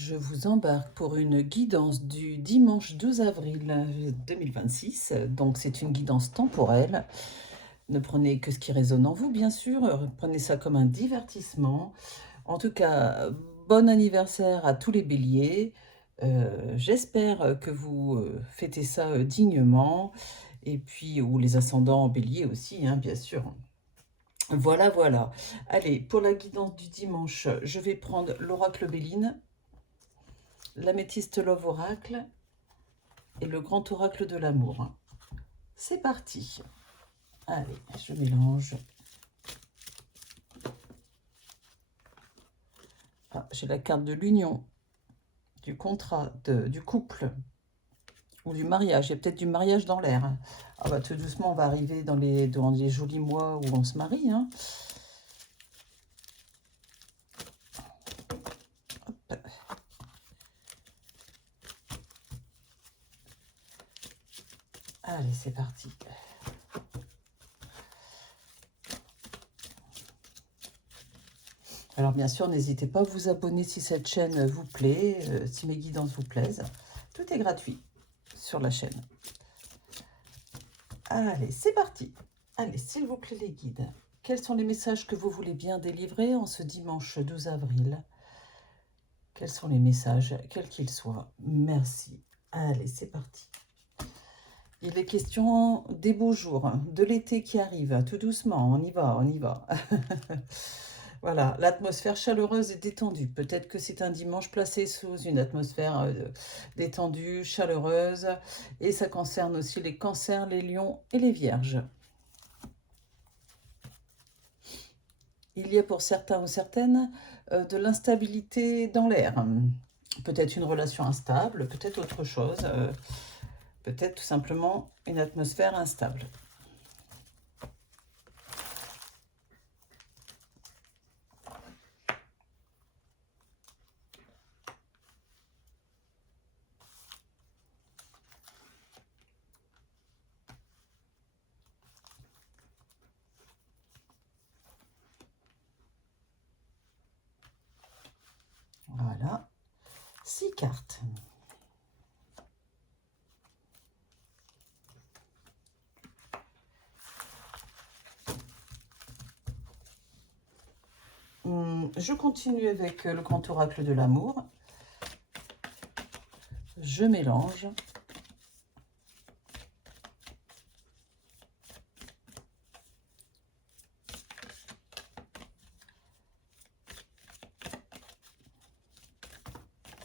Je vous embarque pour une guidance du dimanche 12 avril 2026. Donc, c'est une guidance temporelle. Ne prenez que ce qui résonne en vous, bien sûr. Prenez ça comme un divertissement. En tout cas, bon anniversaire à tous les béliers. J'espère que vous fêtez ça dignement. Et puis, ou les ascendants en bélier aussi, hein, bien sûr. Voilà, voilà. Allez, pour la guidance du dimanche, je vais prendre l'oracle Béline, l'améthyste Love Oracle et le grand oracle de l'amour. C'est parti. Allez, je mélange. Ah, j'ai la carte de l'union, du contrat, du couple ou du mariage. Il y a peut-être du mariage dans l'air. Ah bah tout doucement, on va arriver dans les jolis mois où on se marie. Hein. Hop. Allez, c'est parti. Alors bien sûr, n'hésitez pas à vous abonner si cette chaîne vous plaît, si mes guidances vous plaisent. Tout est gratuit sur la chaîne. Allez, c'est parti. Allez, s'il vous plaît les guides, quels sont les messages que vous voulez bien délivrer en ce dimanche 12 avril? Quels sont les messages, quels qu'ils soient? Merci. Allez, c'est parti. Il est question des beaux jours, de l'été qui arrive, tout doucement, on y va, on y va. Voilà, l'atmosphère chaleureuse et détendue. Peut-être que c'est un dimanche placé sous une atmosphère détendue, chaleureuse. Et ça concerne aussi les cancers, les lions et les vierges. Il y a pour certains ou certaines de l'instabilité dans l'air. Peut-être une relation instable, peut-être autre chose. Peut-être tout simplement une atmosphère instable. Voilà, 6 cartes. Je continue avec le grand oracle de l'amour. Je mélange.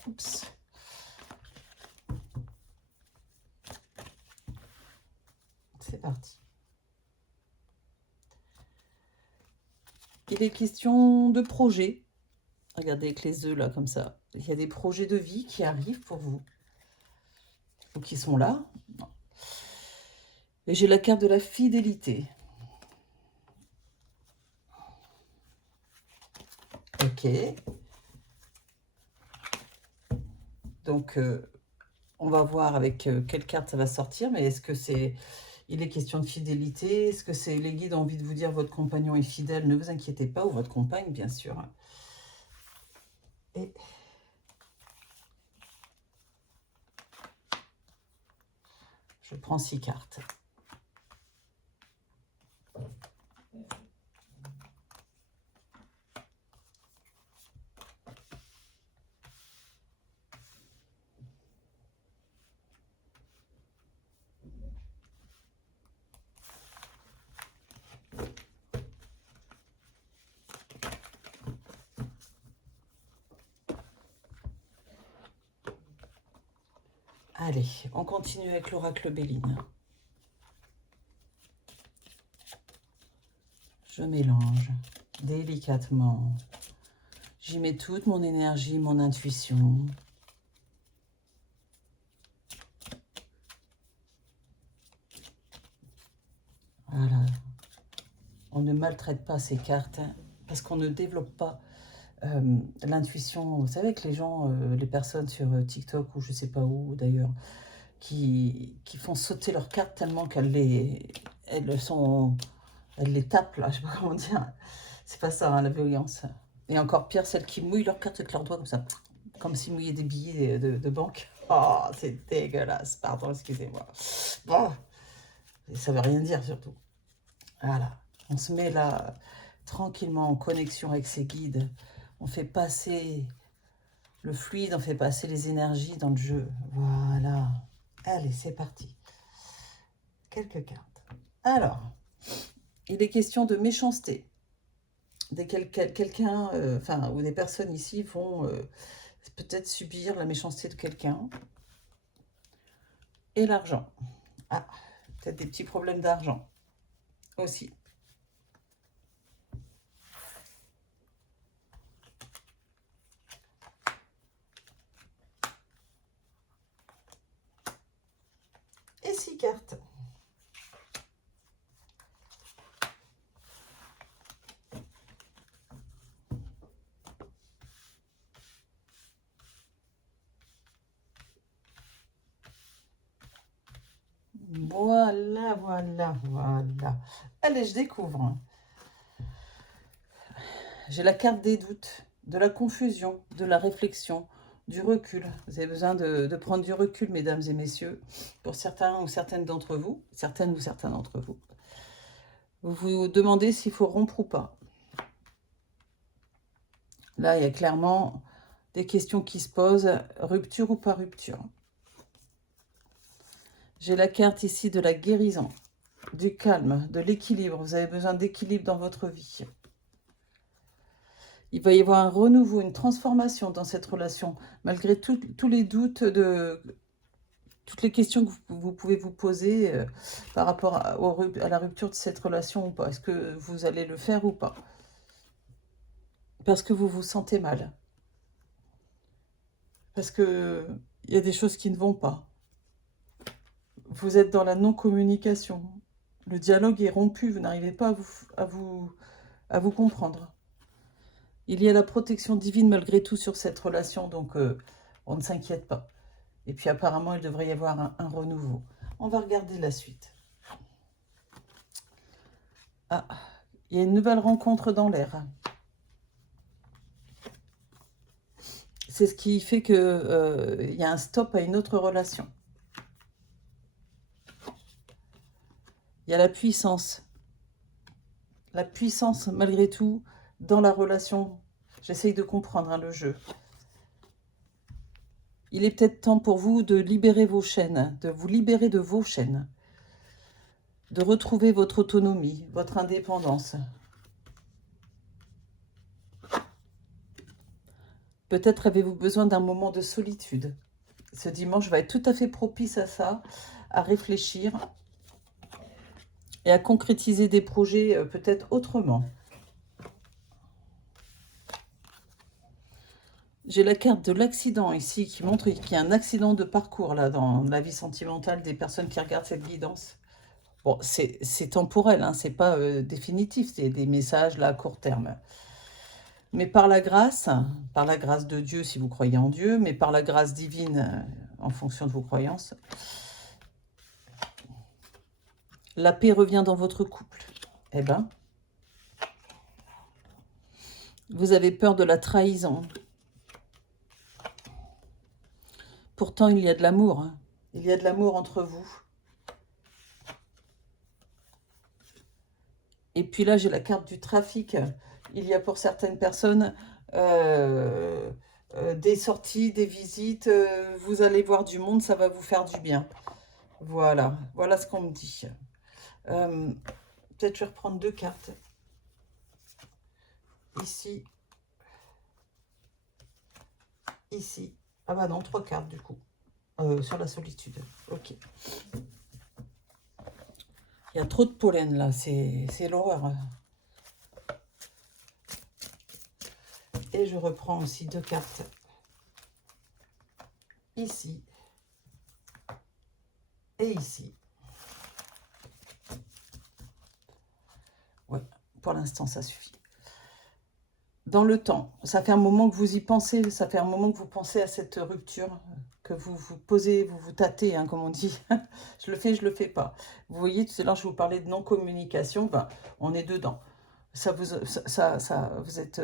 Oups. C'est parti. Il est question de projets. Regardez avec les œufs là, comme ça. Il y a des projets de vie qui arrivent pour vous. Ou qui sont là. Et j'ai la carte de la fidélité. Ok. Donc, on va voir avec quelle carte ça va sortir. Mais est-ce que c'est... Il est question de fidélité. Est-ce que c'est les guides ont envie de vous dire votre compagnon est fidèle? Ne vous inquiétez pas. Ou votre compagne, bien sûr. Et... je prends 6 cartes. Allez, on continue avec l'oracle Béline. Je mélange délicatement. J'y mets toute mon énergie, mon intuition. Voilà. On ne maltraite pas ces cartes parce qu'on ne développe pas l'intuition. Vous savez que les gens, les personnes sur TikTok ou je sais pas où d'ailleurs, qui font sauter leurs cartes tellement elles les tapent là, je sais pas comment dire. C'est pas ça, hein, la violence. Et encore pire, celles qui mouillent leurs cartes avec leurs doigts comme ça. comme si mouiller des billets de banque. Oh, c'est dégueulasse, pardon, excusez-moi. Bon, et ça veut rien dire surtout. Voilà, on se met là tranquillement en connexion avec ses guides. On fait passer le fluide, on fait passer les énergies dans le jeu. Voilà. Allez, c'est parti. Quelques cartes. Alors, il est question de méchanceté. Quelqu'un, enfin, ou des personnes ici vont peut-être subir la méchanceté de quelqu'un. Et l'argent. Ah, peut-être des petits problèmes d'argent aussi. Et 6 cartes. Voilà, voilà, voilà. Allez, je découvre. J'ai la carte des doutes, de la confusion, de la réflexion, du recul. Vous avez besoin de prendre du recul, mesdames et messieurs, pour certains ou certaines d'entre vous, certaines ou certains d'entre vous. Vous vous demandez s'il faut rompre ou pas. Là, il y a clairement des questions qui se posent, rupture ou pas rupture. J'ai la carte ici de la guérison, du calme, de l'équilibre. Vous avez besoin d'équilibre dans votre vie. Il va y avoir un renouveau, une transformation dans cette relation, malgré tous les doutes, toutes les questions que vous pouvez vous poser par rapport à la rupture de cette relation ou pas. Est-ce que vous allez le faire ou pas? Parce que vous vous sentez mal. Parce qu'il y a des choses qui ne vont pas. Vous êtes dans la non-communication. Le dialogue est rompu, vous n'arrivez pas à vous comprendre. Il y a la protection divine malgré tout sur cette relation, donc on ne s'inquiète pas. Et puis apparemment, il devrait y avoir un renouveau. On va regarder la suite. Ah, il y a une nouvelle rencontre dans l'air. C'est ce qui fait qu'il y a un stop à une autre relation. Il y a la puissance. La puissance, malgré tout, dans la relation. J'essaye de comprendre le jeu. Il est peut-être temps pour vous de libérer vos chaînes, de vous libérer de vos chaînes, de retrouver votre autonomie, votre indépendance. Peut-être avez-vous besoin d'un moment de solitude. Ce dimanche va être tout à fait propice à ça, à réfléchir et à concrétiser des projets peut-être autrement. J'ai la carte de l'accident ici qui montre qu'il y a un accident de parcours là dans la vie sentimentale des personnes qui regardent cette guidance. Bon, c'est temporel, hein, c'est pas définitif, c'est des messages là à court terme. Mais par la grâce de Dieu si vous croyez en Dieu, mais par la grâce divine en fonction de vos croyances, la paix revient dans votre couple. Eh bien, vous avez peur de la trahison. Pourtant, il y a de l'amour. Hein. Il y a de l'amour entre vous. Et puis là, j'ai la carte du trafic. Il y a pour certaines personnes des sorties, des visites. Vous allez voir du monde, ça va vous faire du bien. Voilà, voilà ce qu'on me dit. Peut-être je vais reprendre 2 cartes. Ici. Ici. Ah bah non, 3 cartes du coup. Sur la solitude. Ok. Il y a trop de pollen là, c'est l'horreur. Et je reprends aussi 2 cartes. Ici. Et ici. Ouais, pour l'instant ça suffit. Dans le temps, ça fait un moment que vous y pensez, ça fait un moment que vous pensez à cette rupture, que vous vous posez, vous vous tâtez, hein, comme on dit. Je le fais, je le fais pas. Vous voyez, tout à l'heure, je vous parlais de non-communication, ben, on est dedans. Vous êtes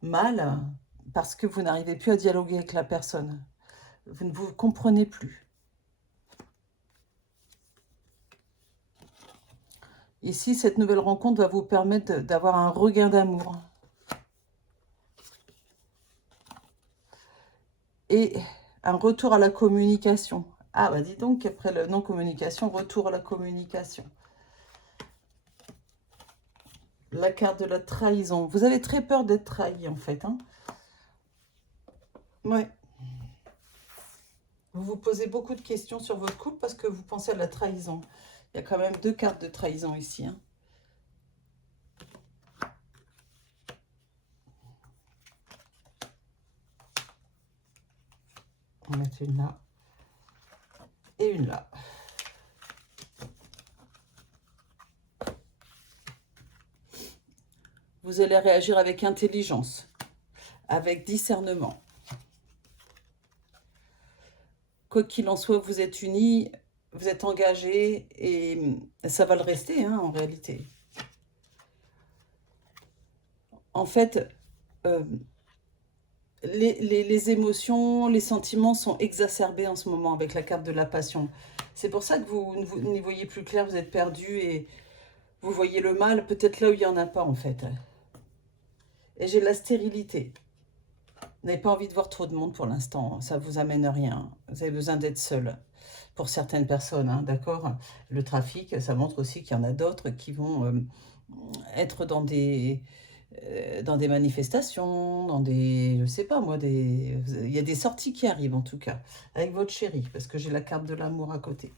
mal, parce que vous n'arrivez plus à dialoguer avec la personne. Vous ne vous comprenez plus. Ici, cette nouvelle rencontre va vous permettre d'avoir un regain d'amour. Et un retour à la communication. Ah, bah dis donc, après le non-communication, retour à la communication. La carte de la trahison. Vous avez très peur d'être trahi, en fait. Hein. Ouais. Vous vous posez beaucoup de questions sur votre couple parce que vous pensez à la trahison. Il y a quand même 2 cartes de trahison ici. Hein. On va mettre une là et une là. Vous allez réagir avec intelligence, avec discernement. Quoi qu'il en soit, vous êtes unis, vous êtes engagés et ça va le rester hein, en réalité. En fait, les émotions, les sentiments sont exacerbés en ce moment avec la carte de la passion. C'est pour ça que vous n'y voyez plus clair, vous êtes perdu et vous voyez le mal peut-être là où il n'y en a pas en fait. Et j'ai la stérilité. Vous n'avez pas envie de voir trop de monde pour l'instant, ça ne vous amène rien. Vous avez besoin d'être seul pour certaines personnes, hein, d'accord. Le trafic, ça montre aussi qu'il y en a d'autres qui vont être dans des manifestations, dans des, je sais pas moi, il y a des sorties qui arrivent en tout cas, avec votre chéri, parce que j'ai la carte de l'amour à côté.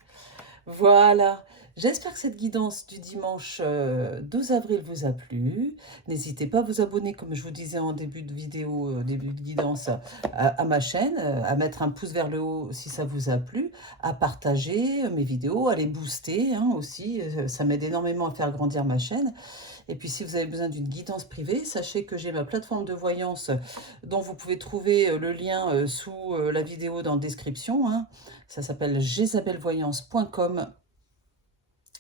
Voilà, j'espère que cette guidance du dimanche 12 avril vous a plu. N'hésitez pas à vous abonner, comme je vous disais en début de vidéo, début de guidance, à ma chaîne, à mettre un pouce vers le haut si ça vous a plu, à partager mes vidéos, à les booster hein, aussi, ça m'aide énormément à faire grandir ma chaîne. Et puis si vous avez besoin d'une guidance privée, sachez que j'ai ma plateforme de voyance dont vous pouvez trouver le lien sous la vidéo dans la description. Hein. Ça s'appelle jezabelvoyance.com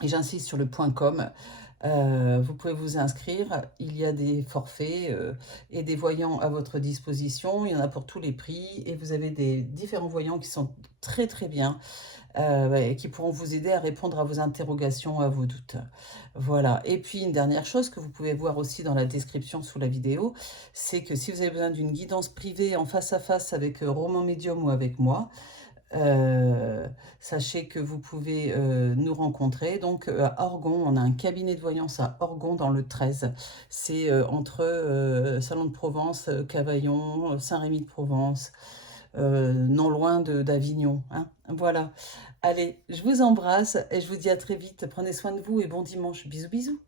et j'insiste sur le .com. Vous pouvez vous inscrire, il y a des forfaits et des voyants à votre disposition, il y en a pour tous les prix et vous avez des différents voyants qui sont très très bien qui pourront vous aider à répondre à vos interrogations, à vos doutes. Voilà. Et puis, une dernière chose que vous pouvez voir aussi dans la description sous la vidéo, c'est que si vous avez besoin d'une guidance privée en face à face avec Roman Medium ou avec moi, sachez que vous pouvez nous rencontrer. Donc, à Orgon, on a un cabinet de voyance à Orgon dans le 13. C'est entre Salon de Provence, Cavaillon, Saint-Rémy-de-Provence, non loin d'Avignon. Hein. Voilà. Allez, je vous embrasse et je vous dis à très vite. Prenez soin de vous et bon dimanche. Bisous, bisous.